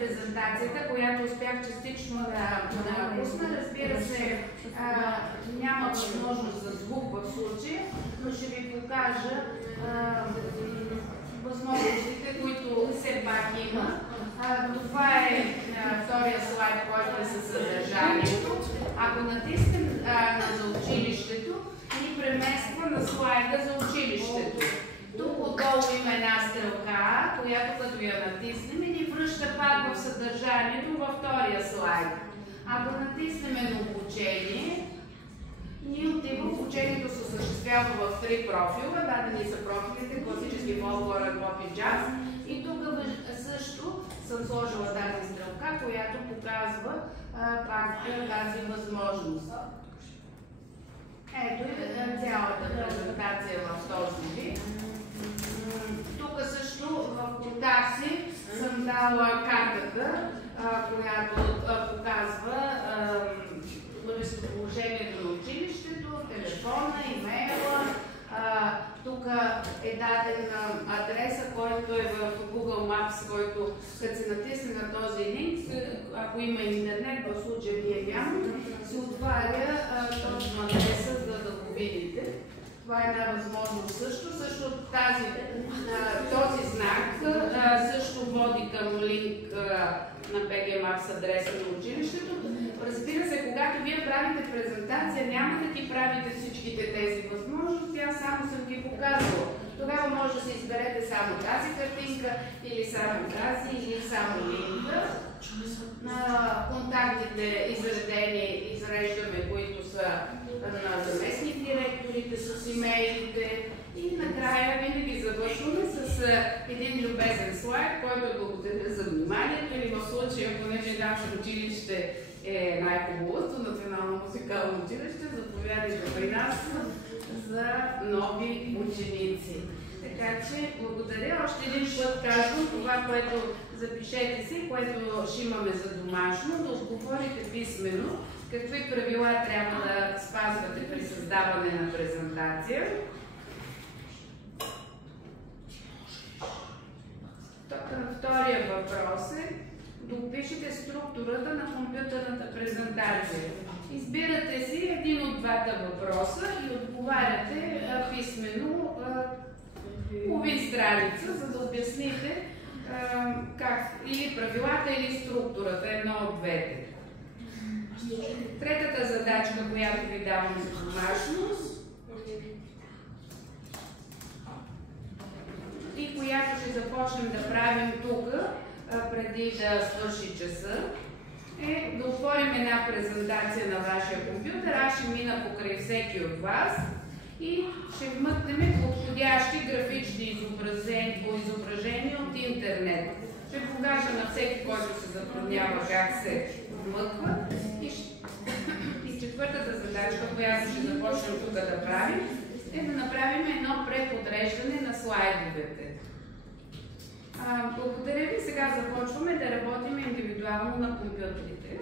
презентацията, която успях частично да напусна. Разбира се, няма възможност за звук в случая, но ще ви покажа възможностите, които все пак има. Това е втория слайд, който е със съдържанието. Ако натиснем за училището, ни премества на слайда за училището. Тук отдолу има една стрелка, която като я натиснем, ни връща пак в съдържанието във втория слайд. Ако натиснем на обучение, ние отиваме, обучението се осъществява в 3 профила. Дадени са профилите, класически фолклорен, поп и джаз. И тук също съм сложила тази стрелка, която показва пак тази възможност. Ето е цялата презентация в този вид. Тук също в контакти съм дала картата, която показва местоположението на училището, телефона, имейла. Тук е даден адреса, който е в Google Maps, който като се натисне на този линк, ако има интернет, в случая вие няма, се отваря точно адреса, за да го видите. Това е една възможност също. Също този знак също води към линк на BG Maps адреса на училището. Разбира се, когато вие правите презентация, няма да ги правите всичките тези възможности, аз само съм ги показвала. Тогава може да се изберете само тази картинка, или само тази, или само линка. Контактите изреждаме, които са на заместник директорите, с имейлите. И накрая винаги завършваме с един любезен слайд, който благодаря за вниманието, или в случая, понеже наше училище е най-хубавото, Национално музикално училище, заповядайте при нас за нови ученици. Така че благодаря. Още един път казвам това, което запишете си, което ще имаме за домашно, да отговорите писмено какви правила трябва да спазвате при създаване на презентация. Втория въпрос е да опишете структурата на компютърната презентация. Избирате си един от двата въпроса и отговаряте писмено половин страница, за да обясните или правилата, или структурата, едно от двете. Третата задачка, която ви давам за домашност и която ще започнем да правим тук, преди да свърши часа, е да отворим една презентация на вашия компютър. Аз ще мина покрай всеки от вас и ще вмъкнем подходящи графични изображения от интернет. Ще покажа на всеки, който се затруднява как се вмъква. И четвъртата задачка, която ще започнем тук да правим, е да направим едно преподреждане на слайдовете. Благодаря ви. Сега започваме да работим индивидуално на компютрите.